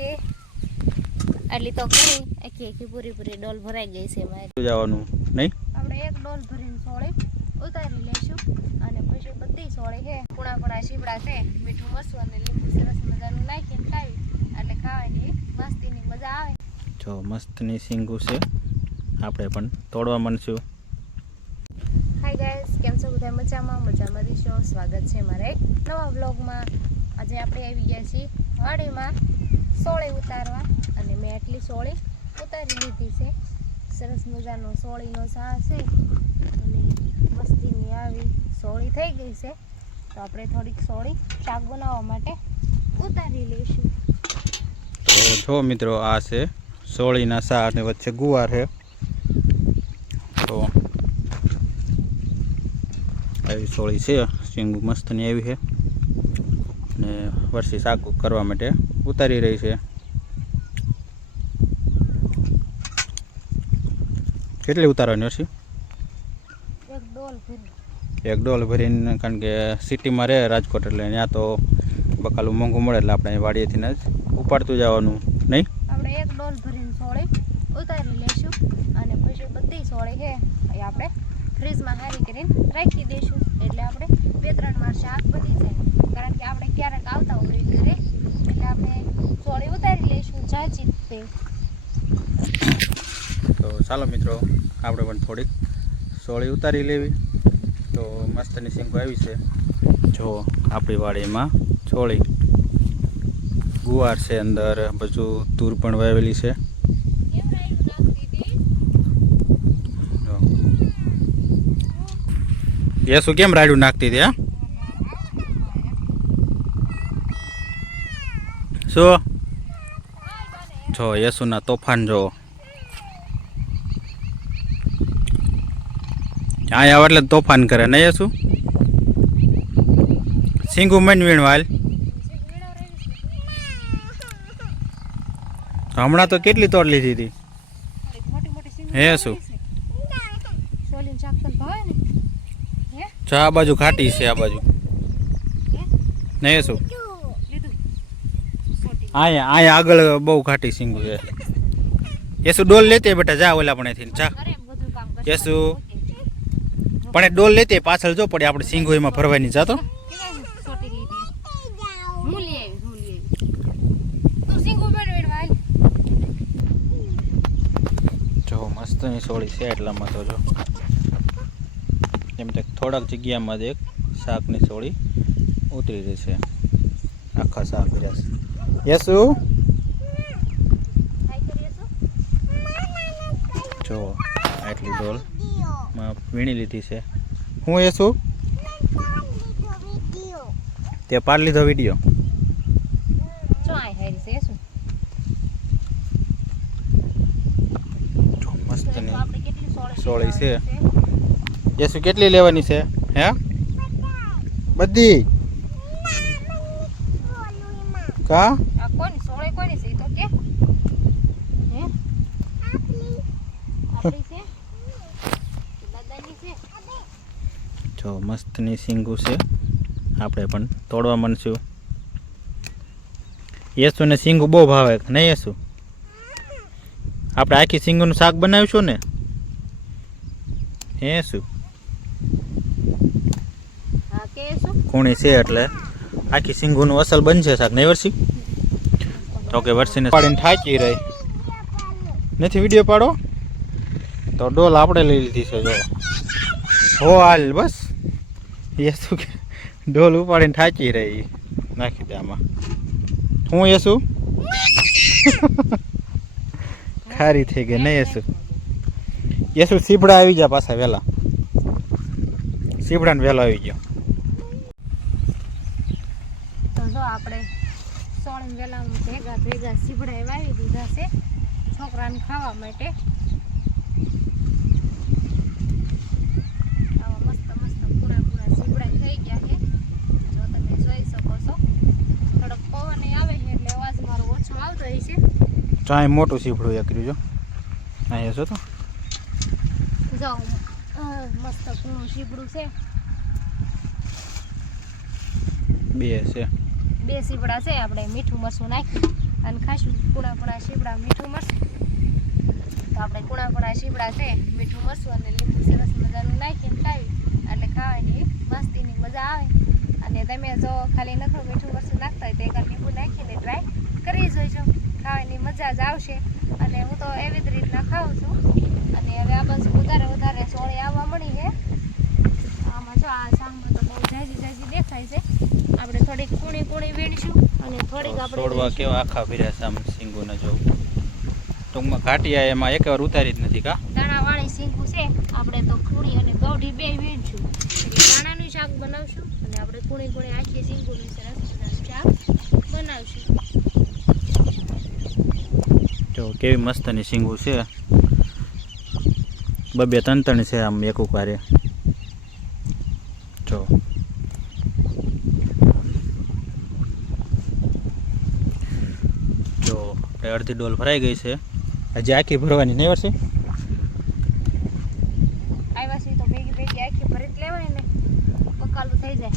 છે. આટલી તો કરી. આખી આખી પૂરી પૂરી ડોલ ભરાઈ ગઈ છે મારી જવાનું? નહીં? આપણે એક ડોલ ભરીને સોળે ઉતારી લેશું અને પછી બધી સોળે છે કુણા કુણા શીપડા છે મીઠું મસું અને લીંબુ સરસ મજાનું નાખીને ખાવી. એટલે ખાવાની મસ્તીની મજા આવે. જો મસ્તની સિંગુ છે. આપણે પણ તોડવા માંડશું હાય ગાઈસ કેમ છો બધા? મજામાં મજામાં રહીશો. સ્વાગત છે મારા એક નવા બ્લોગમાં આજે આપણે આવી ગયા છીએ વાડીમાં. સોળી ઉતારવા અને મેં આટલી સોળી ઉતારી લીધી છે. સરસ મજાનો સોળીનો સા છે. અને મસ્તીની આવી સોળી થઈ ગઈ છે. તો આપણે થોડીક સોળી શાક બનાવવા માટે ઉતારી લઈશું. તો જો મિત્રો, આ છે સોળીના સા અને વચ્ચે ગુવાર છે. તો આવી સોળી છે. સિંગુ મસ્તની આવી છે. વર્ષી શાક કરવા માટે ઉતારી રહી છે. કેટલી ઉતારવાની વર્ષી એક ડોલ એક ડોલ ભરીને કારણ કે સિટીમાં રહે રાજકોટ એટલે ત્યાં તો બકાલું મોંઘું મળે એટલે આપણે વાડીએથી જ ઉપાડતું જવાનું નહીં? આપણે એક ડોલ ભરીને સોળે ઉતારી લઈશું અને પછી બધી સોળે છે એ આપણે ફ્રીજમાં હારી કરીને રાખી દઈશું. એટલે આપણે બે ત્રણ માસ શાક બધી જાય કારણ કે આપણે ક્યારેક આવતા હોય ઘરે એટલે આપણે સોળી ઉતારી લઈશું જાજી તે તો ચાલો મિત્રો આપણે પણ થોડીક સોળી ઉતારી લેવી. તો મસ્તની સિંગો આવી છે. જો આપણી વાડીમાં છોળી ગુવાર છે અંદર બધું તૂર પણ વાવેલી છે. યેસુ કેમ રાડ્યું નાખતી હતી હા? શું? જો યસુના તોફાન જો અહીંયા આવે એટલે તોફાન કરે નહીં યસુ? સિંગુ મન વીણવાલ હમણાં તો કેટલી તોડ લીધી હતી? હે શું? ને આ બાજુ ઘાટી છે આ બાજુ. નહીં શું અહીંયા અહીંયા આગળ બહુ ઘાટી સિંગુ છે. યેસુ ડોલ લેતે બેટા જા ઓલા પણ થઈને જા. કરે યેસુ પણ એ ડોલ લેતે પાછળ જો પડે આપણે સિંગુ એમાં ભરવાની જાતો જો મસ્તની સોળી છે એટલામાં તો જો. એમ તો થોડાક જગ્યામાં જ એક શાકની સોળી ઉતરી રહી છે. આખા શાક રહ્યા છે યસુ? જો આટલી ડોલમાં વીણી લીધી છે. હું યસુ? તે પાડ લીધો વીડિયો. સોળી છે. યસુ કેટલી લેવાની છે? હે? બધી. કા? કોની સોળી કોની છે? તો કે. હે? આપણી છે? દાદાની છે? જો મસ્તની સિંગુ છે. આપણે પણ તોડવા માંડશું. ને સિંગુ બહુ ભાવે નહીં યેસુ? આપણે આખી સિંગુનું શાક બનાવીશું ને? હે શું કુણી છે એટલે. આખી સિંગુનું અસલ બનશે શાક, નહીં વર્ષી તો કે વર્ષીને પાડીને થાકી રહી. નથી વીડિયો પાડો? તો ડોલ આપણે લઈ લીધી છે, જો. હો, હાલ, બસ. યેસુ કે, ડોલ ઉપાડીને થાકી રહી નાખી દે આમાં. હું યેસુ ખારી થઈ ગઈ, નહીં યેસુ યેસુ સીપડા આવી ગયા પાછા વહેલા? સીપડાને વહેલો આવી ગયો તો જો આપણે સોળી વેલા ભેગા ભેગા સીભડાઈ વાવી દીધા છે છોકરાને ખાવા માટે. આવા મસ્ત મસ્ત પૂરા પૂરા સીભડા થઈ ગયા છે. જો તમે જોઈ શકો છો. થોડોક પવન આવે છે એટલે અવાજ મારો ઓછો આવતો હોય છે. ચાય મોટું સીપડું એક રહ્યું જો. અહીંયા છો તો? જો મસ્ત કૂણું સીબડું છે. બે છે. બે સીવડા છે, આપણે મીઠું મરચું નાખી અને ખાશું. કુણા કુણા શીબડા મીઠું મરશું તો આપણે કુણા કુણા શીબડા છે, મીઠું મરશું અને લીંબુ સરસ મજાનું નાખીને ખાવી. એટલે ખાવાની મસ્તીની મજા આવે. અને તમે જો ખાલી નખરું મીઠું મરચું નાખતા હોય તો એક લીંબુ નાખીને ટ્રાય કરી જોઈજો ખાવાની મજા જ આવશે. અને હું તો એવી જ રીતના ખાઉં છું. અને હવે આ બસ વધારે વધારે સોળી આવવા મળી છે. આમાં જો આ સાંભળો. જાજી જાજી છે. આપણે થોડીક કુણી કુણી વીણીશું અને થોડીક આપણે છોડવા કેવા આખા ફર્યા છે આમ સિંગુને જો. ટૂંકમાં ઘાટિયા એમાં એક વાર ઉતારી જ નથી કા? દાણાવાળી શીંગું છે. આપણે તો કૂણી અને ગૌઢી બે વીણશું. એટલે દાણાનું શાક બનાવશું અને આપણે કુણી કુણી આખી શીંગુનું સરસ મજાનું શાક બનાવશું. જો કેવી મસ્તની સિંગુ છે. બબે ત્રણ ત્રણ છે આમ એક ઉકારે આપણે અડધી ડોલ ભરાઈ ગઈ છે. હજી આખી ભરવાની નહીં વર્ષે આવ્યા છે તો ભેગી ભેગી આખી ભરી લેવાય ને બકાલું થઈ જાય.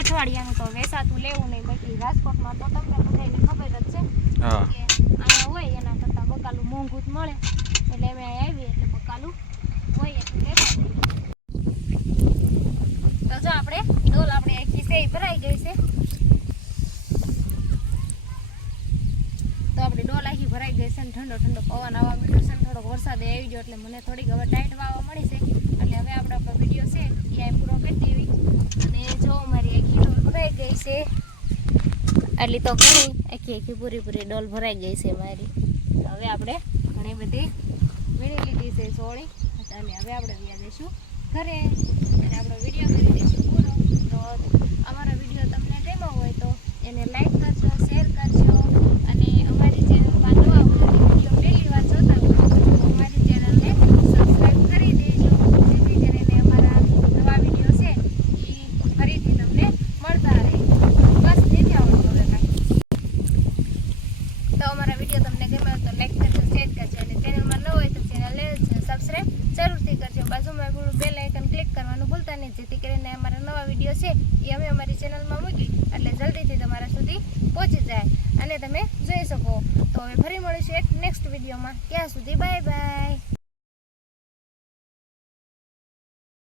અઠવાડિયાનું તો વેસાતું લેવું નહીં બાકી રાજકોટમાં તો તમને બધાને ખબર જ છે અહીંયા હોય એના કરતાં બકાલું મોંઘું જ મળે. એટલે અમે એટલે બકાલું હોય એટલે લેવા તો જો આપણે ડોલ આપણે આખી સેઈ ભરાઈ ગઈ છે તો આખી ભરાઈ ગઈ છે ઠંડો ઠંડો પવન આવવા મળ્યો છે ને થોડોક વરસાદ આવી ગયો એટલે મને થોડીક હવે ટાઈટ વાવવા મળી છે. એટલે હવે આપણે આપણો વીડિયો છે, એ અહીં પૂરો કરી દેવી. અને જો મારી આખી ડોલ ભરાઈ ગઈ છે. એટલી તો ઘણી, આખી આખી પૂરી પૂરી ડોલ ભરાઈ ગઈ છે મારી. હવે આપણે ઘણી બધી વીણી લીધી છે સોળી. અને હવે આપણે વ્યા જઈશું ઘરે. અને આપણો વીડિયો કરી દઈશું પૂરો તો અમારો વીડિયો તમને ગમ્યો હોય તો એને લાઈક કરજો શેર કરજો અને અમારી ચેનલમાં નવા હોય તો વીડિયો પહેલી વાર જોતા હોય તો અમારી ચેનલને સબસ્ક્રાઈબ કરી દેજો જેથી કરીને અમારા નવા વીડિયો છે એ ફરીથી તમને મળતા રહે બસ નથી આવડતું હવે કાંઈ તો અમારા વીડિયો તમને ગમ્યો હોય તો લાઈક કરજો શેર કરજો અને ચેનલમાં ન હોય તો ચેનલને સબસ્ક્રાઈબ જરૂરથી કરજો બાજુમાં આપણું બેલ આઇકન ક્લિક કરવાનું ભૂલતા નહીં જેથી કરીને અમારા નવા વીડિયો છે, એ અમે અમારી ચેનલમાં મૂકી, એટલે જલ્દીથી તમારા સુધી પહોંચી જાય. અને તમે જોઈ શકો. તો હવે ફરી મળીશું એક નેક્સ્ટ વિડીયોમાં ત્યાં સુધી બાય બાય